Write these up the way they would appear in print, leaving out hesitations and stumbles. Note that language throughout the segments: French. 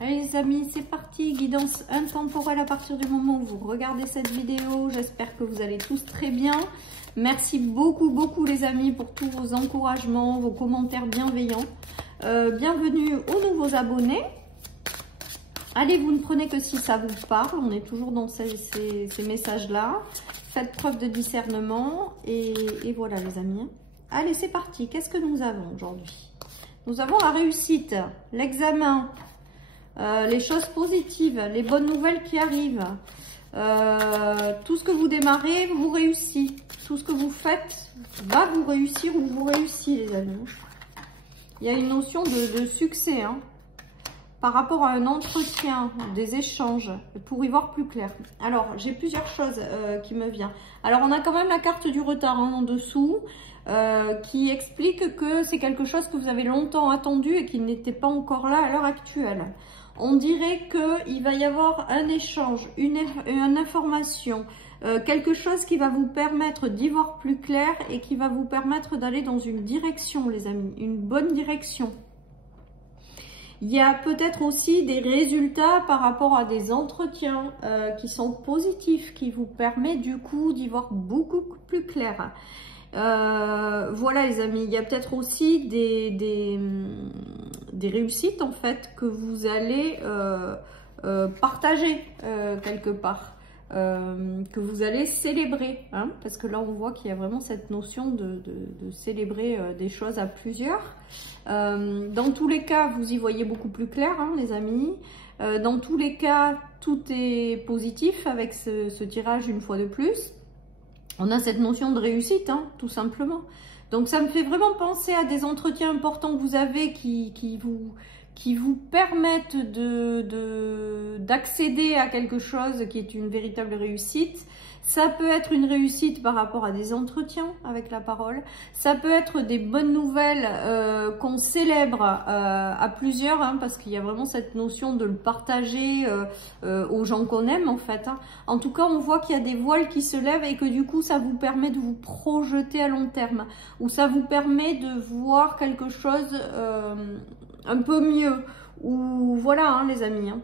Allez les amis, c'est parti, guidance intemporelle à partir du moment où vous regardez cette vidéo. J'espère que vous allez tous très bien. Merci beaucoup les amis pour tous vos encouragements, vos commentaires bienveillants. Bienvenue aux nouveaux abonnés. Allez, vous ne prenez que si ça vous parle, on est toujours dans ces messages-là. Faites preuve de discernement et voilà les amis. Allez, c'est parti, qu'est-ce que nous avons aujourd'hui? Nous avons la réussite, l'examen. Les choses positives, les bonnes nouvelles qui arrivent, tout ce que vous démarrez vous réussit, tout ce que vous faites va vous réussir ou vous réussit les amis. Il y a une notion de succès hein, par rapport à un entretien, des échanges, pour y voir plus clair. Alors j'ai plusieurs choses qui me viennent. Alors on a quand même la carte du retard hein, en dessous. Qui explique que c'est quelque chose que vous avez longtemps attendu et qui n'était pas encore là à l'heure actuelle. On dirait qu'il va y avoir un échange, une information, quelque chose qui va vous permettre d'y voir plus clair et qui va vous permettre d'aller dans une direction, les amis, une bonne direction. Il y a peut-être aussi des résultats par rapport à des entretiens qui sont positifs, qui vous permettent du coup d'y voir beaucoup plus clair. Voilà les amis, il y a peut-être aussi des réussites en fait que vous allez partager quelque part, que vous allez célébrer hein, parce que là on voit qu'il y a vraiment cette notion de célébrer des choses à plusieurs. Dans tous les cas vous y voyez beaucoup plus clair hein, les amis. Dans tous les cas tout est positif avec ce tirage une fois de plus. On a cette notion de réussite, hein, tout simplement. Donc, ça me fait vraiment penser à des entretiens importants que vous avez qui vous permettent d'accéder à quelque chose qui est une véritable réussite. Ça peut être une réussite par rapport à des entretiens avec la parole. Ça peut être des bonnes nouvelles qu'on célèbre à plusieurs, hein, parce qu'il y a vraiment cette notion de le partager aux gens qu'on aime en fait. Hein. En tout cas, on voit qu'il y a des voiles qui se lèvent et que du coup, ça vous permet de vous projeter à long terme. Ou ça vous permet de voir quelque chose un peu mieux. Ou voilà hein, les amis. Hein.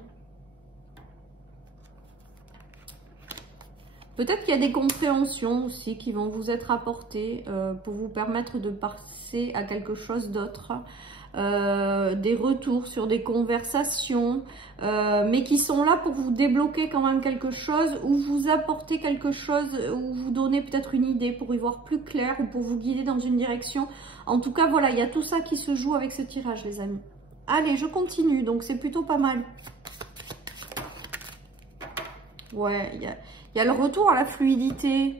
Peut-être qu'il y a des compréhensions aussi qui vont vous être apportées pour vous permettre de passer à quelque chose d'autre. Des retours sur des conversations, mais qui sont là pour vous débloquer quand même quelque chose ou vous apporter quelque chose ou vous donner peut-être une idée pour y voir plus clair ou pour vous guider dans une direction. En tout cas, voilà, il y a tout ça qui se joue avec ce tirage, les amis. Allez, je continue, donc c'est plutôt pas mal. Ouais, il y a le retour à la fluidité.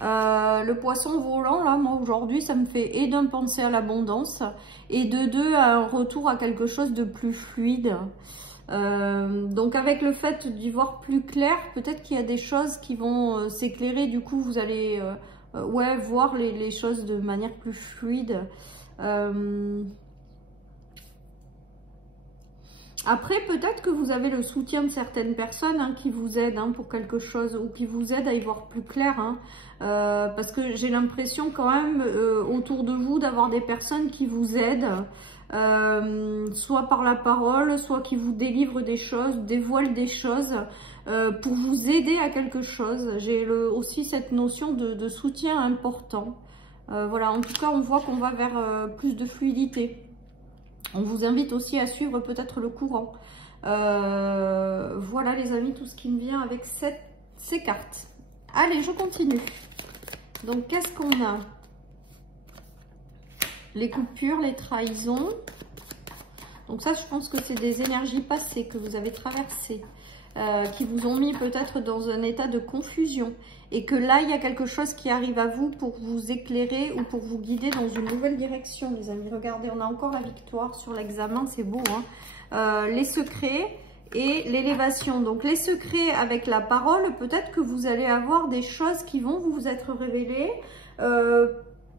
Le poisson volant, là, moi, aujourd'hui, ça me fait et d'un penser à l'abondance et de deux, à un retour à quelque chose de plus fluide. Donc, avec le fait d'y voir plus clair, peut-être qu'il y a des choses qui vont s'éclairer. Du coup, vous allez ouais, voir les choses de manière plus fluide. Après, peut-être que vous avez le soutien de certaines personnes hein, qui vous aident hein, pour quelque chose ou qui vous aident à y voir plus clair. Hein, parce que j'ai l'impression quand même autour de vous d'avoir des personnes qui vous aident, soit par la parole, soit qui vous délivrent des choses, dévoilent des choses pour vous aider à quelque chose. J'ai aussi cette notion de soutien important. Voilà, en tout cas, on voit qu'on va vers plus de fluidité. On vous invite aussi à suivre peut-être le courant. Voilà les amis, tout ce qui me vient avec ces cartes. Allez, je continue. Donc, qu'est-ce qu'on a? Les coupures, les trahisons. Donc ça, je pense que c'est des énergies passées que vous avez traversées, qui vous ont mis peut-être dans un état de confusion. Et que là, il y a quelque chose qui arrive à vous pour vous éclairer ou pour vous guider dans une nouvelle direction, les amis. Regardez, on a encore la victoire sur l'examen, c'est beau. Hein, les secrets et l'élévation. Donc, les secrets avec la parole, peut-être que vous allez avoir des choses qui vont vous être révélées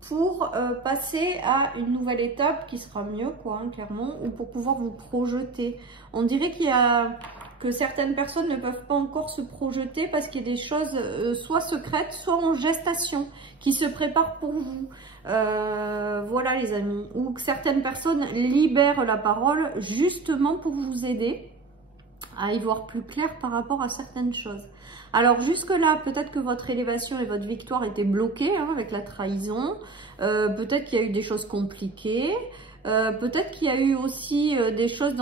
pour passer à une nouvelle étape qui sera mieux, quoi, hein, clairement, ou pour pouvoir vous projeter. On dirait qu'il y a que certaines personnes ne peuvent pas encore se projeter parce qu'il y a des choses soit secrètes, soit en gestation qui se préparent pour vous. Voilà les amis. Ou que certaines personnes libèrent la parole justement pour vous aider à y voir plus clair par rapport à certaines choses. Alors jusque-là, peut-être que votre élévation et votre victoire étaient bloquées hein, avec la trahison. Peut-être qu'il y a eu des choses compliquées. Peut-être qu'il y a eu aussi des choses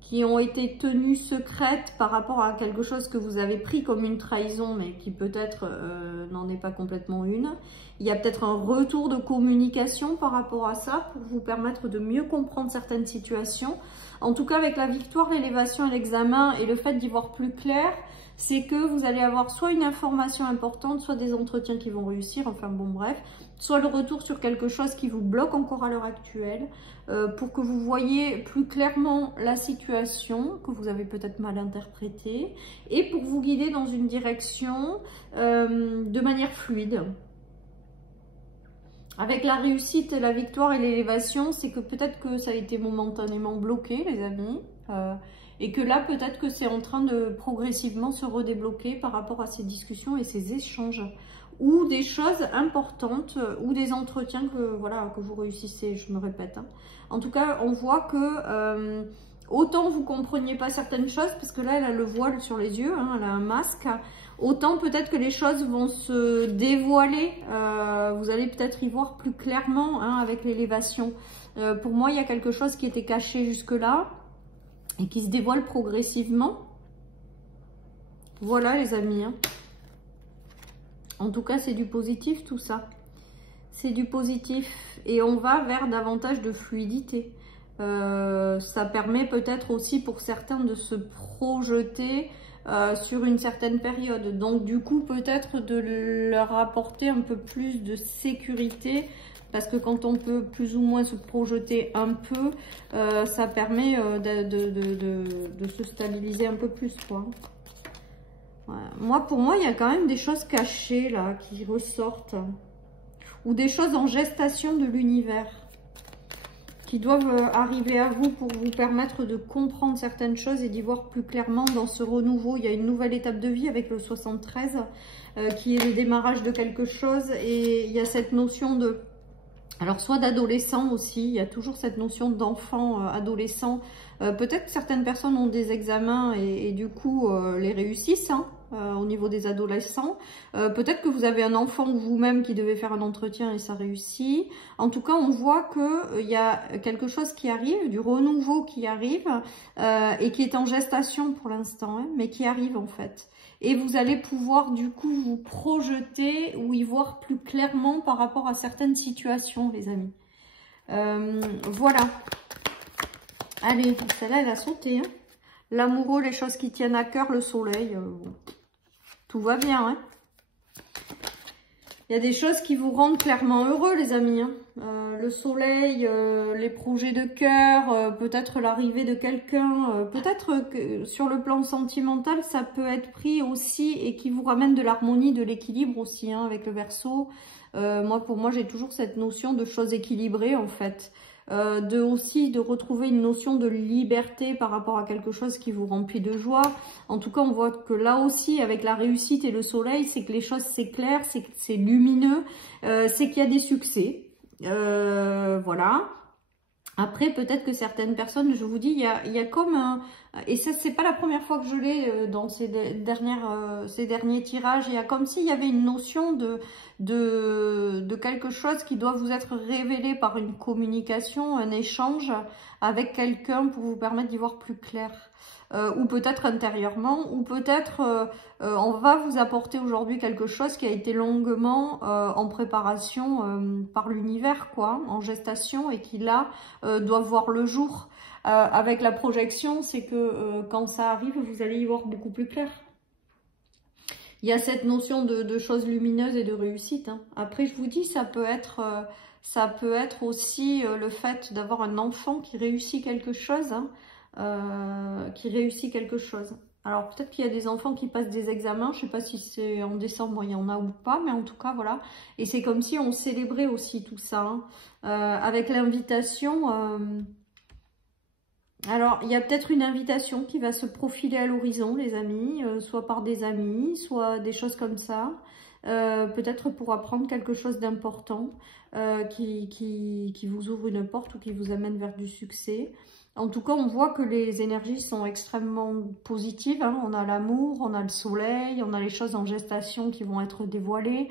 qui ont été tenues secrètes par rapport à quelque chose que vous avez pris comme une trahison, mais qui peut-être n'en est pas complètement une. Il y a peut-être un retour de communication par rapport à ça pour vous permettre de mieux comprendre certaines situations. En tout cas, avec la victoire, l'élévation et l'examen et le fait d'y voir plus clair, c'est que vous allez avoir soit une information importante, soit des entretiens qui vont réussir, enfin bon bref, soit le retour sur quelque chose qui vous bloque encore à l'heure actuelle, pour que vous voyez plus clairement la situation que vous avez peut-être mal interprétée, et pour vous guider dans une direction de manière fluide. Avec la réussite, la victoire et l'élévation, c'est que peut-être que ça a été momentanément bloqué, les amis, et que là, peut-être que c'est en train de progressivement se redébloquer par rapport à ces discussions et ces échanges, ou des choses importantes, ou des entretiens que, voilà, que vous réussissez, je me répète. Hein. En tout cas, on voit que autant vous ne compreniez pas certaines choses, parce que là, elle a le voile sur les yeux, hein, elle a un masque, autant peut-être que les choses vont se dévoiler, vous allez peut-être y voir plus clairement hein, avec l'élévation. Pour moi, il y a quelque chose qui était caché jusque-là et qui se dévoile progressivement. Voilà les amis. Hein. En tout cas, c'est du positif tout ça. C'est du positif et on va vers davantage de fluidité. Ça permet peut-être aussi pour certains de se projeter sur une certaine période. Donc du coup, peut-être de leur apporter un peu plus de sécurité. Parce que quand on peut plus ou moins se projeter un peu, ça permet de se stabiliser un peu plus, quoi. Ouais. Pour moi, il y a quand même des choses cachées, là, qui ressortent. Ou des choses en gestation de l'univers. Qui doivent arriver à vous pour vous permettre de comprendre certaines choses et d'y voir plus clairement dans ce renouveau. Il y a une nouvelle étape de vie avec le 73, qui est le démarrage de quelque chose. Et il y a cette notion de... Alors, soit d'adolescent aussi, il y a toujours cette notion d'enfant, adolescent. Peut-être que certaines personnes ont des examens et du coup les réussissent hein, au niveau des adolescents. Peut-être que vous avez un enfant vous-même qui devait faire un entretien et ça réussit. En tout cas, on voit qu'il y a quelque chose qui arrive, du renouveau qui arrive et qui est en gestation pour l'instant, hein, mais qui arrive en fait. Et vous allez pouvoir du coup vous projeter ou y voir plus clairement par rapport à certaines situations, les amis. Voilà. Allez, celle-là, elle a sauté. Hein. L'amoureux, les choses qui tiennent à cœur, le soleil. Tout va bien. Hein. Il y a des choses qui vous rendent clairement heureux, les amis. Hein. Le soleil, les projets de cœur, peut-être l'arrivée de quelqu'un. Peut-être que sur le plan sentimental, ça peut être pris aussi et qui vous ramène de l'harmonie, de l'équilibre aussi hein, avec le Verseau. Pour moi, j'ai toujours cette notion de choses équilibrées en fait. De retrouver une notion de liberté par rapport à quelque chose qui vous remplit de joie. En tout cas, on voit que là aussi, avec la réussite et le soleil, c'est que les choses, c'est clair, c'est lumineux, c'est qu'il y a des succès. Voilà. Après, peut-être que certaines personnes, je vous dis, il y a comme un... Et ça, c'est pas la première fois que je l'ai dans ces derniers tirages. Il y a comme s'il y avait une notion de quelque chose qui doit vous être révélé par une communication, un échange avec quelqu'un pour vous permettre d'y voir plus clair. Ou peut-être intérieurement, ou peut-être on va vous apporter aujourd'hui quelque chose qui a été longuement en préparation par l'univers, quoi, en gestation, et qui là doit voir le jour. Avec la projection, c'est que quand ça arrive, vous allez y voir beaucoup plus clair. Il y a cette notion de choses lumineuses et de réussite. Hein. Après, je vous dis, ça peut être aussi le fait d'avoir un enfant qui réussit quelque chose, hein. Alors peut-être qu'il y a des enfants qui passent des examens, je ne sais pas si c'est en décembre il y en a ou pas, mais en tout cas voilà, et c'est comme si on célébrait aussi tout ça, hein. Avec l'invitation Alors, il y a peut-être une invitation qui va se profiler à l'horizon, les amis, soit par des amis, soit des choses comme ça. Peut-être pour apprendre quelque chose d'important qui vous ouvre une porte ou qui vous amène vers du succès. En tout cas, on voit que les énergies sont extrêmement positives, hein. On a l'amour, on a le soleil, on a les choses en gestation qui vont être dévoilées.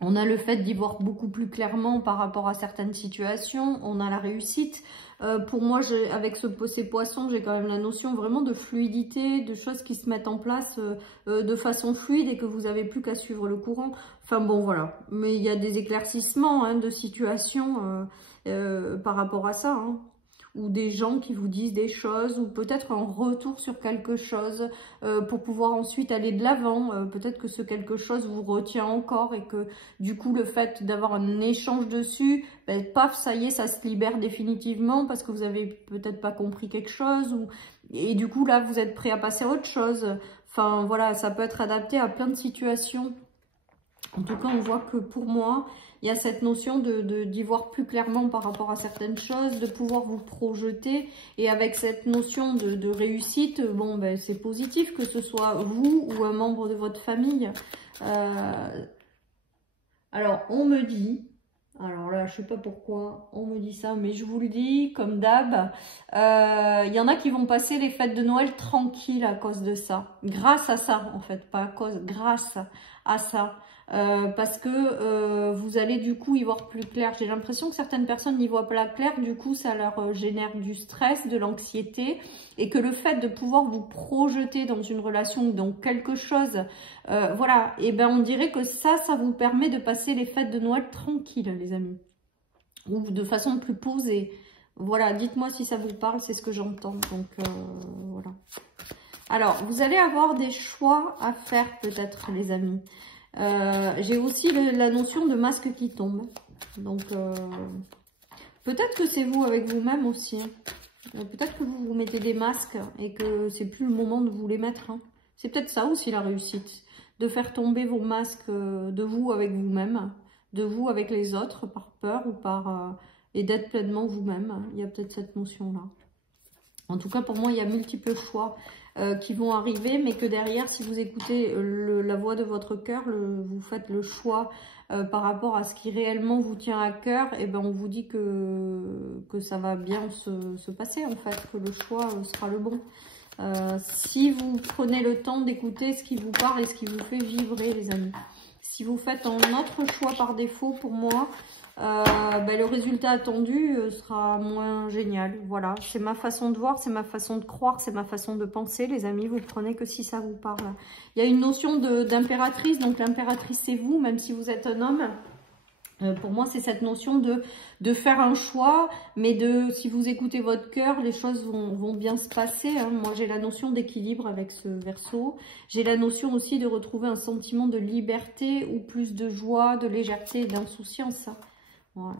On a le fait d'y voir beaucoup plus clairement par rapport à certaines situations. On a la réussite. Pour moi, avec ces poissons, j'ai quand même la notion vraiment de fluidité, de choses qui se mettent en place de façon fluide et que vous n'avez plus qu'à suivre le courant. Enfin bon, voilà. Mais il y a des éclaircissements hein, de situations par rapport à ça. Hein. Ou des gens qui vous disent des choses, ou peut-être un retour sur quelque chose pour pouvoir ensuite aller de l'avant. Peut-être que ce quelque chose vous retient encore et que du coup le fait d'avoir un échange dessus, ben, paf, ça y est, ça se libère définitivement parce que vous avez peut-être pas compris quelque chose. Et du coup là, vous êtes prêt à passer à autre chose. Enfin voilà, ça peut être adapté à plein de situations. En tout cas, on voit que pour moi, il y a cette notion d'y voir plus clairement par rapport à certaines choses, de pouvoir vous projeter. Et avec cette notion de réussite, bon, ben, c'est positif que ce soit vous ou un membre de votre famille. Alors, on me dit, alors là, je sais pas pourquoi on me dit ça, mais je vous le dis, comme d'hab, il y en a qui vont passer les fêtes de Noël tranquilles à cause de ça. Grâce à ça, en fait, pas à cause, grâce à ça. Parce que vous allez du coup y voir plus clair. J'ai l'impression que certaines personnes n'y voient pas clair, du coup ça leur génère du stress, de l'anxiété, et que le fait de pouvoir vous projeter dans une relation ou dans quelque chose, voilà, et ben on dirait que ça vous permet de passer les fêtes de Noël tranquilles, les amis, ou de façon plus posée. Voilà, dites-moi si ça vous parle, c'est ce que j'entends. Donc voilà. Alors, vous allez avoir des choix à faire peut-être, les amis. J'ai aussi la notion de masque qui tombe. Donc, peut-être que c'est vous avec vous-même aussi. Peut-être que vous vous mettez des masques et que c'est plus le moment de vous les mettre. Hein. C'est peut-être ça aussi la réussite. De faire tomber vos masques de vous avec vous-même, de vous avec les autres par peur ou par... et d'être pleinement vous-même. Il y a peut-être cette notion-là. En tout cas, pour moi, il y a multiples choix qui vont arriver, mais que derrière, si vous écoutez la voix de votre cœur, vous faites le choix par rapport à ce qui réellement vous tient à cœur, et ben on vous dit que ça va bien se passer, en fait, que le choix sera le bon. Si vous prenez le temps d'écouter ce qui vous parle et ce qui vous fait vibrer, les amis. Si vous faites un autre choix par défaut, pour moi... ben, le résultat attendu sera moins génial. Voilà, c'est ma façon de voir, c'est ma façon de croire, c'est ma façon de penser, les amis. Vous prenez que si ça vous parle. Il y a une notion d'impératrice, donc l'impératrice c'est vous, même si vous êtes un homme. Pour moi, c'est cette notion de faire un choix, mais si vous écoutez votre cœur, les choses vont bien se passer. Hein. Moi, j'ai la notion d'équilibre avec ce Verseau. J'ai la notion aussi de retrouver un sentiment de liberté ou plus de joie, de légèreté et d'insouciance. Voilà.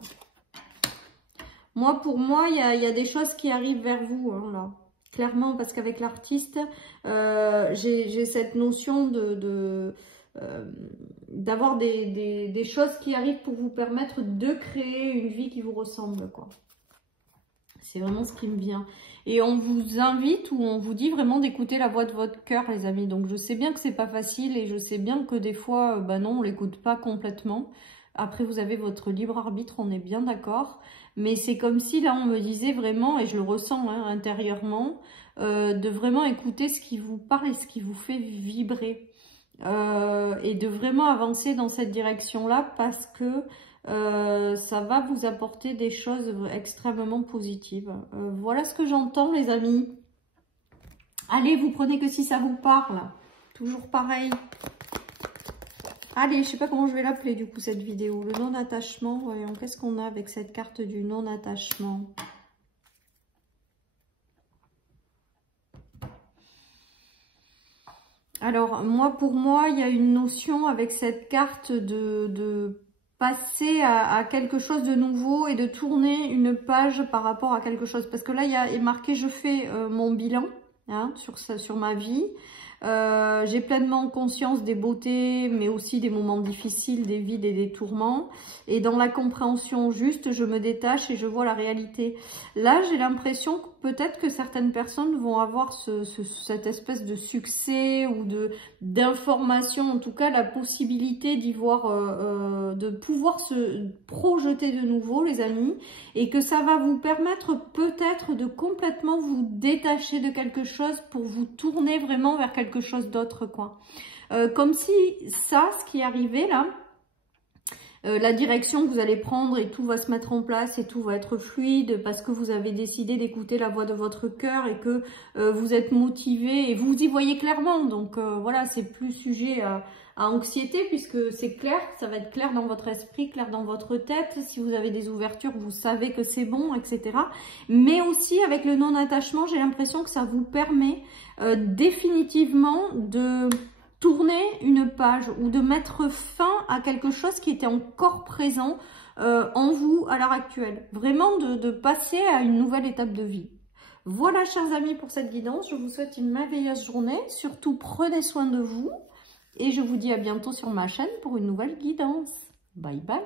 Moi, pour moi, il y a des choses qui arrivent vers vous, hein, là. Clairement, parce qu'avec l'artiste, j'ai cette notion d'avoir des choses qui arrivent pour vous permettre de créer une vie qui vous ressemble, quoi. C'est vraiment ce qui me vient. Et on vous invite ou on vous dit vraiment d'écouter la voix de votre cœur, les amis. Donc, je sais bien que c'est pas facile et je sais bien que des fois, bah non, on l'écoute pas complètement. Après, vous avez votre libre arbitre, on est bien d'accord. Mais c'est comme si, là, on me disait vraiment, et je le ressens hein, intérieurement, de vraiment écouter ce qui vous parle et ce qui vous fait vibrer. Et de vraiment avancer dans cette direction-là parce que ça va vous apporter des choses extrêmement positives. Voilà ce que j'entends, les amis. Allez, vous prenez que si ça vous parle. Toujours pareil. Allez, je sais pas comment je vais l'appeler du coup cette vidéo. Le non-attachement, voyons, qu'est-ce qu'on a avec cette carte du non-attachement? Alors, pour moi, il y a une notion avec cette carte de passer à quelque chose de nouveau et de tourner une page par rapport à quelque chose. Parce que là, il y a marqué « Je fais mon bilan hein, sur ma vie ». J'ai pleinement conscience des beautés, mais aussi des moments difficiles, des vides et des tourments. Et dans la compréhension juste, je me détache et je vois la réalité. Là, j'ai l'impression que peut-être que certaines personnes vont avoir cette espèce de succès ou d'information, en tout cas la possibilité d'y voir, de pouvoir se projeter de nouveau, les amis, et que ça va vous permettre peut-être de complètement vous détacher de quelque chose pour vous tourner vraiment vers quelque chose d'autre, quoi. Comme si ça, ce qui est arrivé là, la direction que vous allez prendre et tout va se mettre en place et tout va être fluide parce que vous avez décidé d'écouter la voix de votre cœur et que vous êtes motivé et vous y voyez clairement. Donc voilà, c'est plus sujet à anxiété puisque c'est clair, ça va être clair dans votre esprit, clair dans votre tête. Si vous avez des ouvertures, vous savez que c'est bon, etc. Mais aussi avec le non-attachement, j'ai l'impression que ça vous permet définitivement de tourner une page ou de mettre fin à quelque chose qui était encore présent en vous à l'heure actuelle. Vraiment de passer à une nouvelle étape de vie. Voilà, chers amis, pour cette guidance. Je vous souhaite une merveilleuse journée. Surtout, prenez soin de vous. Et je vous dis à bientôt sur ma chaîne pour une nouvelle guidance. Bye bye.